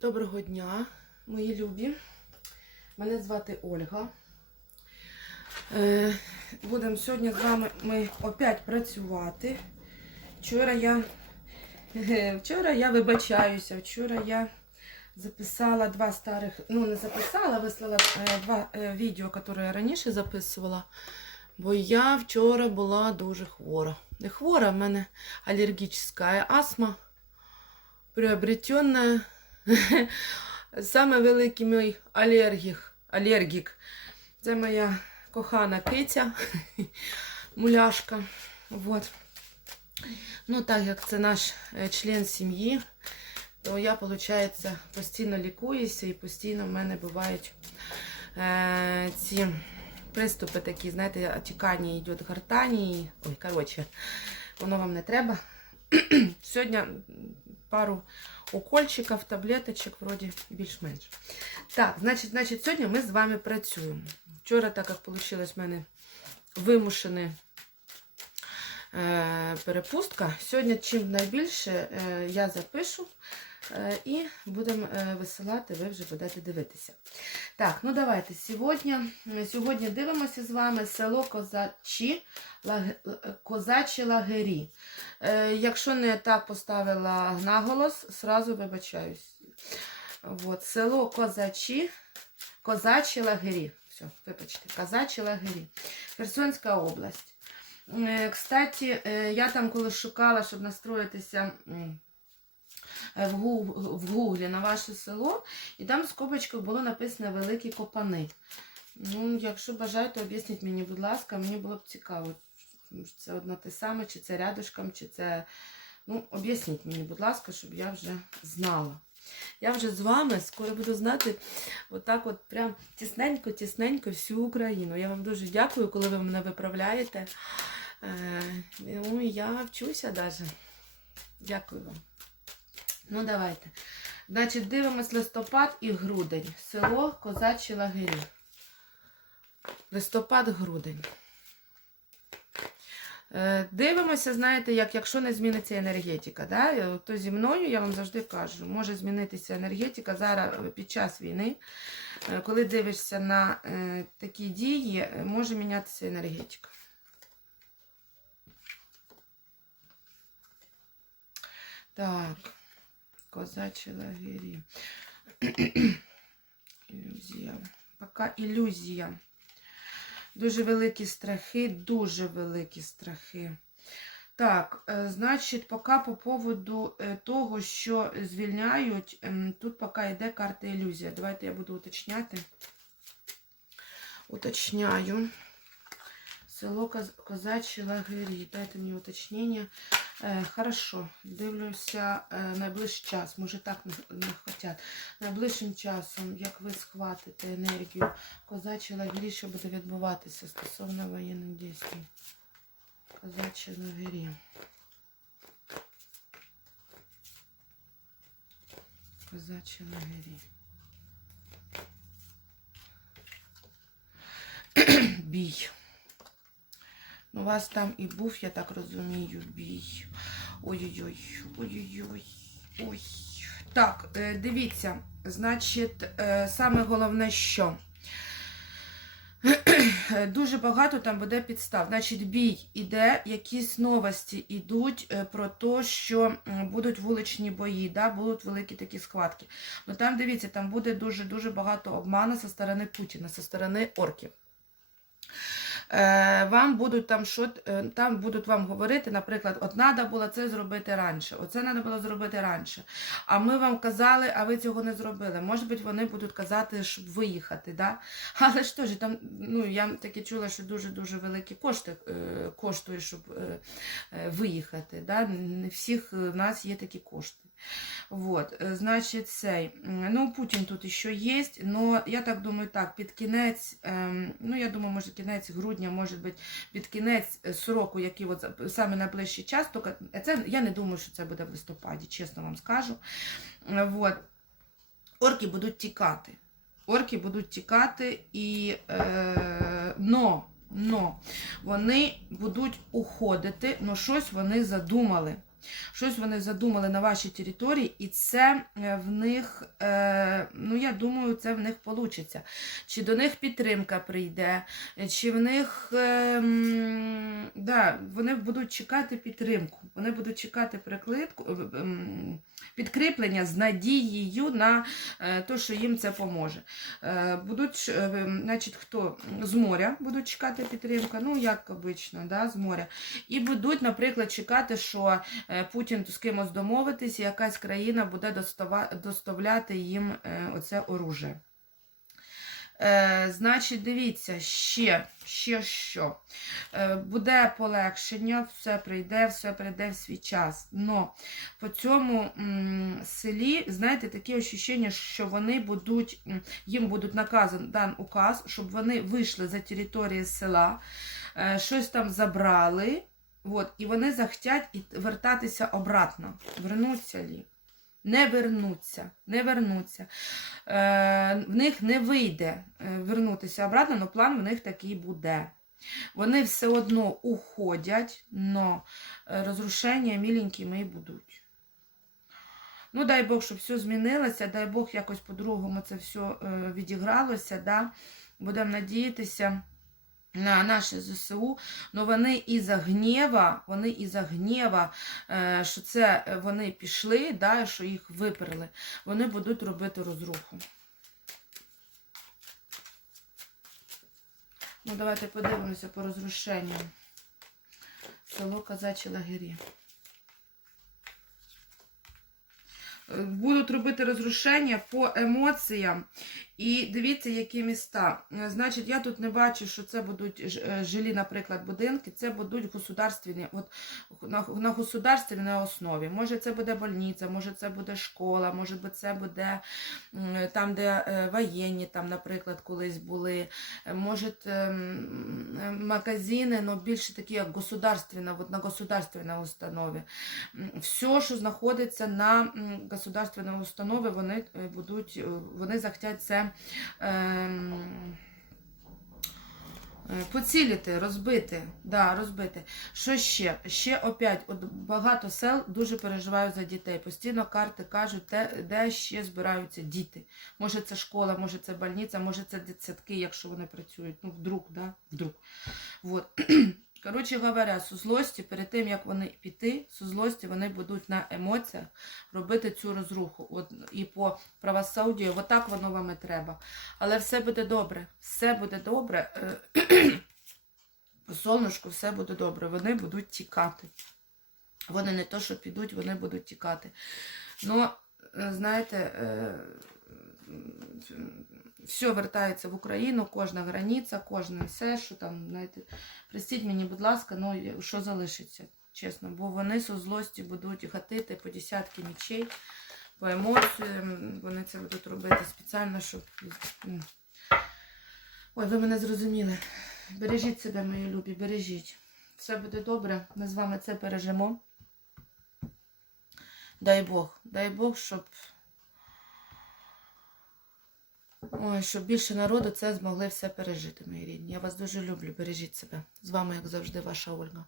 Доброго дня, мої любі. Мене звати Ольга. Е, Будемо сьогодні з вами ми опять працювати. Вчора я, вчора я вибачаюся, вчора я записала два старих, ну не записала, вислала е, два е, відео, які я раніше записувала. Бо я вчора була дуже хвора. Не хвора, в мене алергічна астма, приобретенная Саме великий мій алергік, алергік це моя кохана киця, муляшка. Вот. Ну, так як це наш е, член сім'ї, то я, виходить, постійно лікуюся і постійно в мене бувають е, ці приступи такі, знаєте, отікання йде гортані. Ой, коротше, воно вам не треба. Сьогодні пару укольчиків, таблеточок, вроді більш-менш. Так, значить, значить, сьогодні ми з вами працюємо. Вчора, так як вийшло в мене вимушена е, перепустка, сьогодні чим найбільше е, я запишу і будемо е, висилати, ви вже будете дивитися. Так, ну давайте. Сьогодні, сьогодні дивимося з вами село Козачі, Козачі Лагері. Е, якщо не так поставила наголос, сразу вибачаюсь. Вот, село Козачі, Козачі Лагері. Все, вибачте, Козачі Лагері. Херсонська область. Е, Кстати, е, я там коли шукала, щоб настроїтися е, в Гуг- в Гуглі на ваше село, і там з копочкою було написано Великі Копани. Ну, якщо бажаєте, об'ясніть мені, будь ласка, мені було б цікаво, чи це одно те саме, чи це рядышком, чи це. Ну, об'ясніть мені, будь ласка, щоб я вже знала. Я вже з вами скоро буду знати отак от прям тісненько-тісненько всю Україну. Я вам дуже дякую, коли ви мене виправляєте. Е, ну, я вчуся навіть. Дякую вам. Ну, давайте. Значить, дивимось листопад і грудень. Село Козачі Лагері. Листопад-грудень. Е, Дивимося, знаєте, як якщо не зміниться енергетика, да? е, то зі мною я вам завжди кажу, може змінитися енергетика зараз е, під час війни. Коли дивишся на такі дії, може мінятися енергетика. Так, козачі лагері. Ілюзія. Пока ілюзія. Дуже великі страхи, дуже великі страхи. Так, е, значить, поки по поводу е, того, що звільняють, ем, тут поки йде карта ілюзія. Давайте я буду уточняти. Уточняю. Село Коз- Козачі Лагері. Дайте мені уточнення. Е, хорошо, дивлюся е, найближчий час. Може так не, хотять. Найближчим часом, як ви схватите енергію Козачі лагері, що буде відбуватися стосовно воєнних дій. Козачі лагері. Козачі лагері. Бій. Ну, у вас там і був, я так розумію, бій. Ой-ой-ой, ой-ой-ой. Ой. Так, е, дивіться, значить, е, саме головне, що дуже багато там буде підстав. Значить, бій іде, якісь новості йдуть е, про те, що будуть вуличні бої, да, будуть великі такі схватки. Ну там дивіться, там буде дуже-дуже багато обману зі сторони Путіна, зі сторони орків. Е, Вам будуть там що е, там будуть вам говорити, наприклад, от треба було це зробити раніше, оце треба було зробити раніше. А ми вам казали, а ви цього не зробили. Може бути, вони будуть казати, щоб виїхати. Да? Але ж там, ну я таки чула, що дуже дуже великі кошти е, коштує, щоб виїхати. Да? Не всіх в нас є такі кошти. Вот, е, значить, цей. Ну, Путін тут ще є, але я так думаю, так, під кінець, ну я думаю, може кінець грудня, може бути під кінець е, сроку, який от саме найближчий час, тільки це я не думаю, що це буде в листопаді, чесно вам скажу. Е, Вот. Орки будуть тікати. Орки будуть тікати і е, но, но вони будуть уходити, но щось вони задумали. Щось вони задумали на вашій території, і це е, в них, е, ну я думаю, це в них вийде. Чи до них підтримка прийде, чи в них е, да, вони будуть чекати підтримку, вони будуть чекати приклитку, е, підкріплення з надією на те, що їм це поможе. Будуть, значить, хто з моря будуть чекати підтримка, ну як обично, да, з моря. І будуть, наприклад, чекати, що Путін з кимось домовитись, і якась країна буде доставляти їм е, оце оружие. Е, значить, дивіться, ще, ще що. Е, буде полегшення, все прийде, все прийде в свій час. Но по цьому м, селі, знаєте, таке ощущення, що вони будуть, їм будуть наказан дан указ, щоб вони вийшли за територію села, е, щось там забрали. От, і вони захотять і вертатися обратно. Вернуться лі. Не вернуться, не вернуться. Е, в них не вийде е, вернутися обратно, але план в них такий буде. Вони все одно уходять, але розрушення міленькими і будуть. Ну, дай Бог, щоб все змінилося, дай Бог якось по-другому це все відігралося. Да? Будемо надіятися на наше ЗСУ, але вони із-за гнєва, вони із-за гнєва, е, що це е, вони пішли, да, що їх виперли, вони будуть робити розруху. Ну, давайте подивимося по розрушенню. Село Казачі Лагері. Е, Будуть робити розрушення по емоціям. І дивіться, які міста. Е, Значить, я тут не бачу, що це будуть е, жилі, наприклад, будинки, це будуть государственні, от на, на государственній основі. Може, це буде больниця, може, це буде школа, може це буде там, де е, воєнні, там, наприклад, колись були. Може, магазини, але більше такі, як государственна, от на государственній установі. Все, що знаходиться на государственній установі, вони будуть, вони захотять це ем, е, поцілити, розбити. Да, розбити. Що ще? Ще опять, от багато сел дуже переживають за дітей. Постійно карти кажуть, де, де ще збираються діти. Може це школа, може це больниця, може це дитсадки, якщо вони працюють. Ну, вдруг, да? Вдруг. Вот. Коротше говоря, з злості, перед тим, як вони піти, з злості вони будуть на емоціях робити цю розруху. От, і по правосуддю, отак воно вам і треба. Але все буде добре. Все буде добре. Е, По сонечку все буде добре. Вони будуть тікати. Вони не то, що підуть, вони будуть тікати. Ну, е, знаєте, е, все вертається в Україну, кожна границя, кожне все, що там, знаєте, простіть мені, будь ласка, ну що залишиться, чесно, бо вони со злості будуть гатити по десятки мічей, по емоціям, вони це будуть робити спеціально, щоб. Ой, ви мене зрозуміли. Бережіть себе, мої любі, бережіть. Все буде добре, ми з вами це пережимо. Дай Бог, дай Бог, щоб. Ой, щоб більше народу це змогли все пережити, мої рідні. Я вас дуже люблю. Бережіть себе. З вами, як завжди, ваша Ольга.